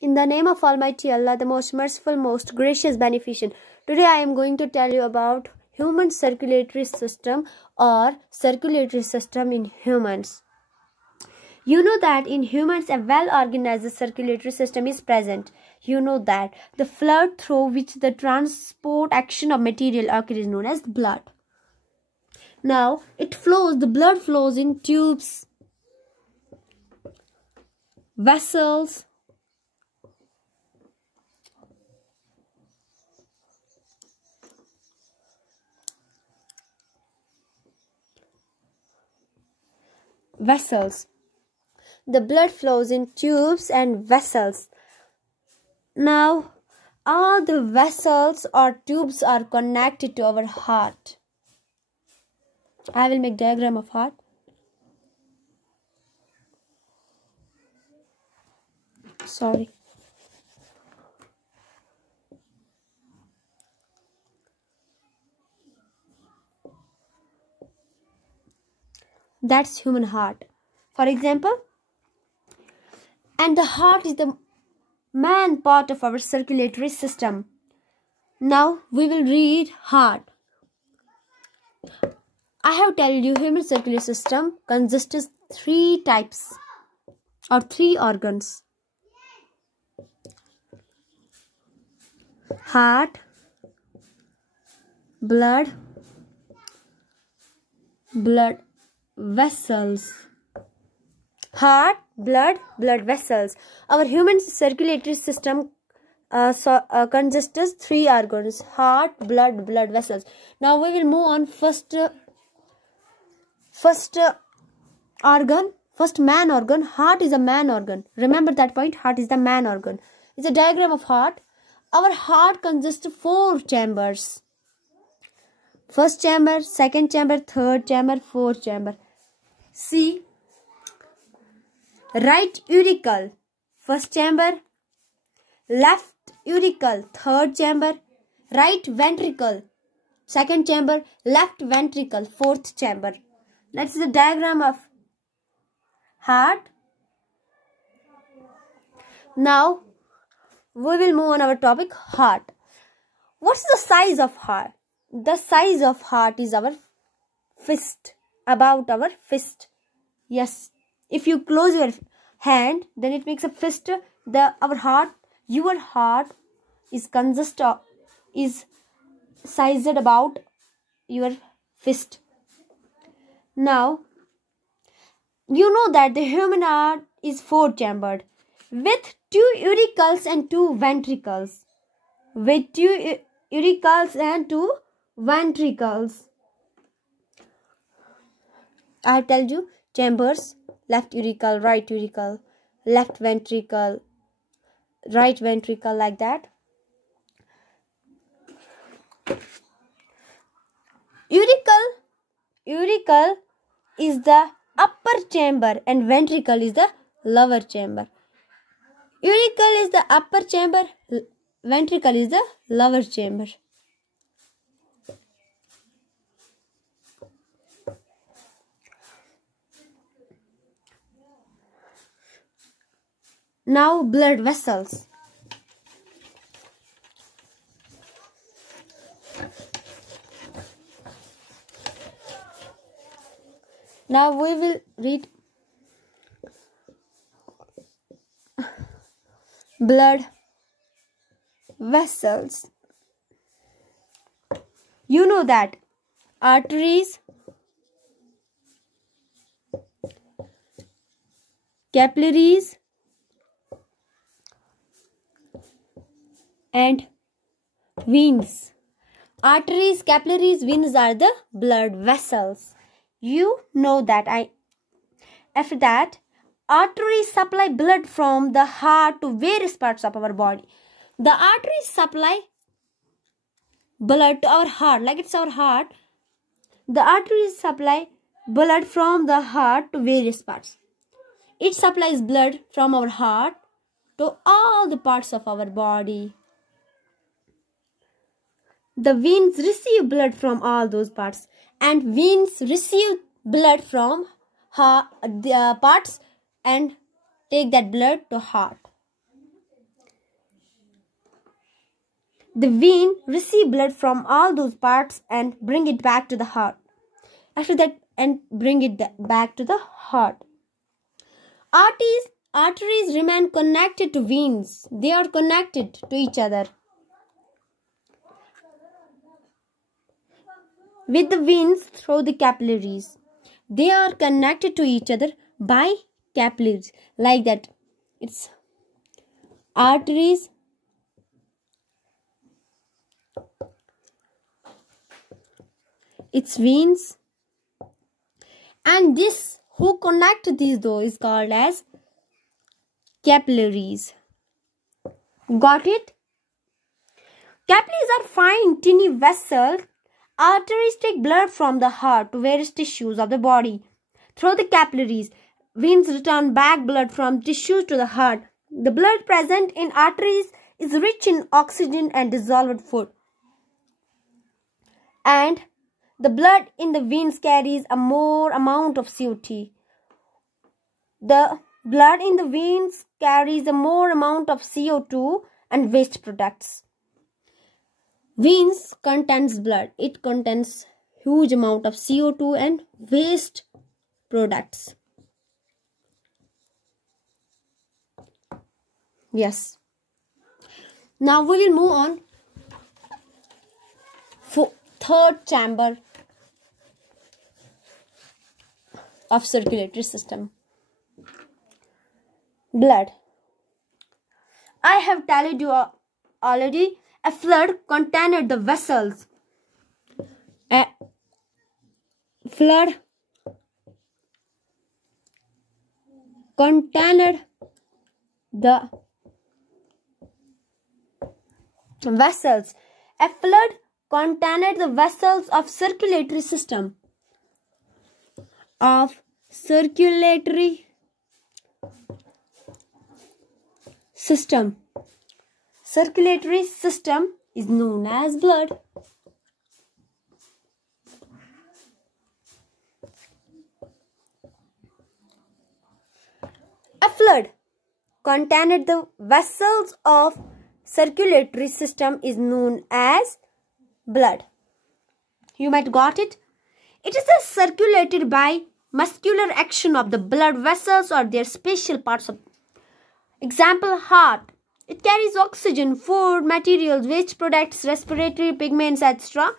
In the name of Almighty Allah, the most merciful, most gracious, beneficent. Today I am going to tell you about human circulatory system or circulatory system in humans. You know that in humans a well-organized circulatory system is present. You know that the fluid through which the transport action of material occurs is known as blood. Now the blood flows in tubes, vessels, The blood flows in tubes and vessels. Now, all the vessels or tubes are connected to our heart. I will make diagram of heart. Sorry. That's human heart. For example, and the heart is the main part of our circulatory system. Now we will read heart. I have told you human circulatory system consists of 3 types or 3 organs. Heart, blood vessels. Heart, blood vessels. Our human circulatory system consists of 3 organs: heart, blood vessels. Now we will move on first man organ. Heart is a man organ. Remember that point. Heart is the man organ. It's a diagram of heart. Our heart consists of 4 chambers. First chamber, second chamber, third chamber, fourth chamber. See, right auricle, first chamber, left auricle, third chamber, right ventricle, second chamber, left ventricle, fourth chamber. That's the diagram of heart. Now, we will move on our topic, heart. What's the size of heart? The size of heart is our fist, about our fist. Yes, if you close your hand, then it makes a fist. Your heart is sized about your fist. Now, you know that the human heart is 4 chambered with 2 auricles and 2 ventricles. With 2 auricles and 2 ventricles. I have told you chambers: left auricle, right auricle, left ventricle, right ventricle, like that. Auricle is the upper chamber and ventricle is the lower chamber. Auricle is the upper chamber, ventricle is the lower chamber. Now blood vessels. Now we will read blood vessels. You know that arteries, capillaries, and veins. Arteries, capillaries, veins are the blood vessels. You know that. After that, arteries supply blood from the heart to various parts of our body. The arteries supply blood to our heart, like it's our heart. The arteries supply blood from the heart to various parts. It supplies blood from our heart to all the parts of our body. The veins receive blood from all those parts, and veins receive blood from the parts and take that blood to heart. The vein receive blood from all those parts and bring it back to the heart. After that, and bring it back to the heart. Arteries remain connected to veins. They are connected to each other with the veins through the capillaries. They are connected to each other by capillaries. Like that. It's arteries, it's veins, and this who connect these though is called as capillaries. Got it? Capillaries are fine tiny vessels. Arteries take blood from the heart to various tissues of the body through the capillaries. Veins return back blood from tissues to the heart. The blood present in arteries is rich in oxygen and dissolved food. And the blood in the veins carries a more amount of CO2. The blood in the veins carries a more amount of CO2 and waste products. Veins contains blood. It contains huge amount of CO2 and waste products. Yes. Now we will move on for third chamber of circulatory system. Blood. I have told you already, a fluid contained the vessels. A fluid contained the vessels. A fluid contained the vessels of circulatory system. Of circulatory system. Circulatory system is known as blood. A fluid contained the vessels of circulatory system is known as blood. You might got it. It is circulated by muscular action of the blood vessels or their special parts of. Example, heart. It carries oxygen, food, materials, waste products, respiratory pigments, etc.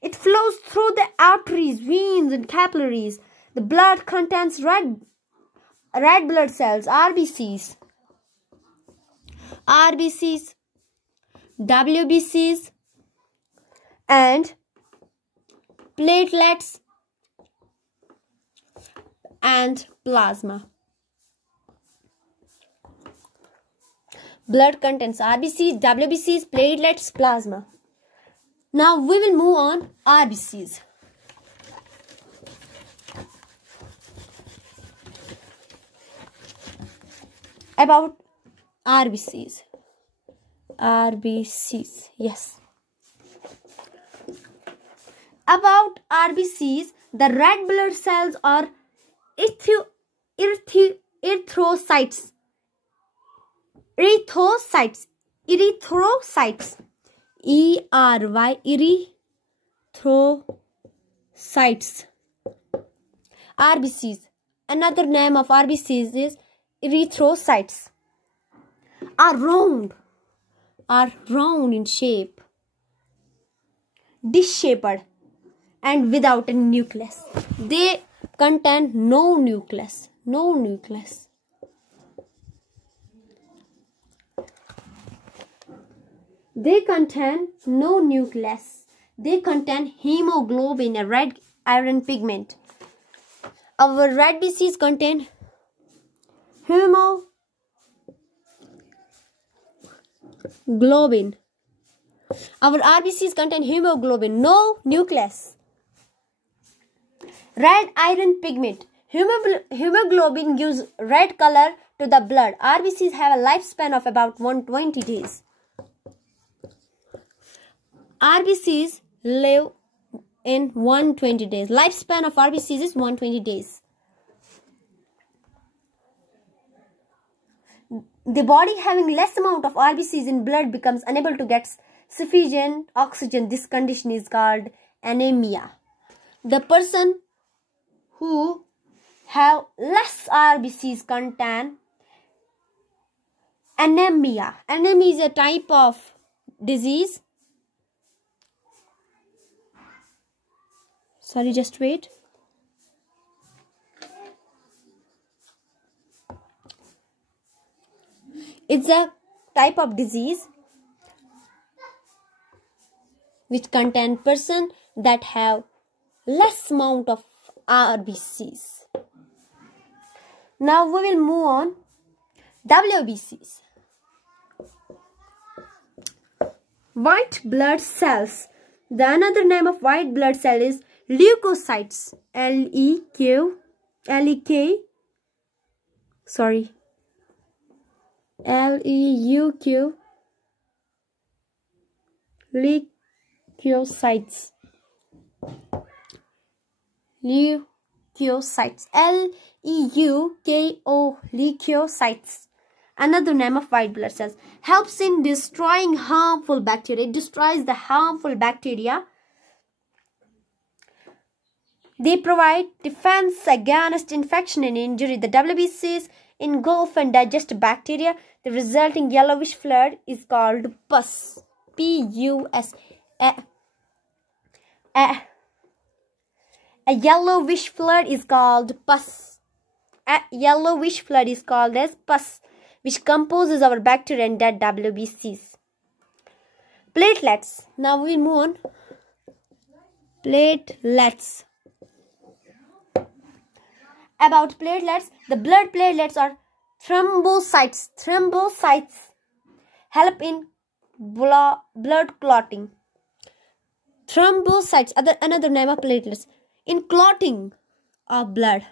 It flows through the arteries, veins, and capillaries. The blood contains red blood cells, RBCs, WBCs, and platelets and plasma. Blood contains RBCs, WBCs, platelets, plasma. Now we will move on RBCs. About RBCs. Yes. About RBCs, the red blood cells are erythrocytes. Erythrocytes. Erythrocytes. RBCs. Another name of RBCs is erythrocytes. Are round in shape, dish-shaped, and without a nucleus. They contain no nucleus. They contain no nucleus. They contain hemoglobin, a red iron pigment. Our red BCs contain hemoglobin. Our RBCs contain hemoglobin, no nucleus. Red iron pigment. Hemoglobin gives red color to the blood. RBCs have a lifespan of about 120 days. RBCs live in 120 days. Lifespan of RBCs is 120 days. The body having less amount of RBCs in blood becomes unable to get sufficient oxygen. This condition is called anemia. The person who have less RBCs contain anemia. Anemia is a type of disease. Sorry, just wait. It's a type of disease which contain person that have less amount of RBCs. Now we will move on. WBCs. White blood cells. The another name of white blood cell is leukocytes. Leukocytes. Leukocytes. Another name of white blood cells. Helps in destroying harmful bacteria. It destroys the harmful bacteria. They provide defense against infection and injury. The WBCs engulf and digest bacteria. The resulting yellowish fluid is called pus. P-U-S. A yellowish fluid is called pus. A yellowish fluid is called as pus, which composes our bacteria and dead WBCs. Platelets. Now we move on. Platelets. About platelets, the blood platelets are thrombocytes. Thrombocytes help in blood clotting. Thrombocytes, another name of platelets, in clotting of blood.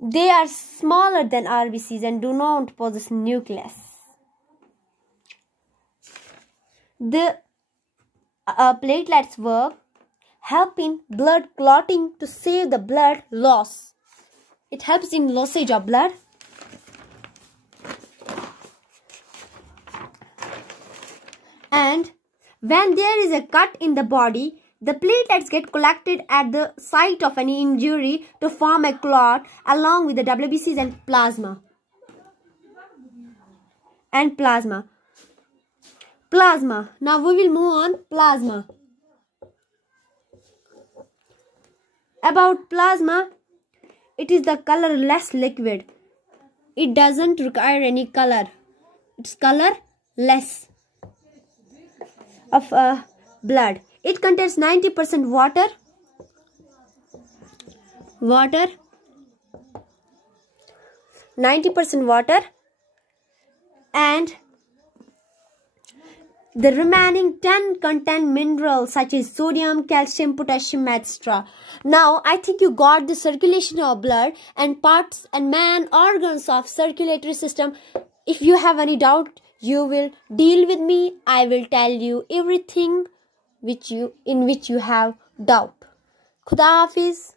They are smaller than RBCs and do not possess nucleus. The platelets work help in blood clotting to save the blood loss. It helps in lossage of blood. And when there is a cut in the body, the platelets get collected at the site of any injury to form a clot along with the WBCs and plasma. Plasma. Now we will move on. Plasma. About plasma, it is the colorless liquid. It doesn't require any color. It's colorless of blood. It contains 90% water. 90% water, and the remaining 10 contain minerals such as sodium, calcium, potassium, etc. Now, I think you got the circulation of blood and parts and main organs of circulatory system. If you have any doubt, you will deal with me. I will tell you everything in which you have doubt. Khuda Hafiz.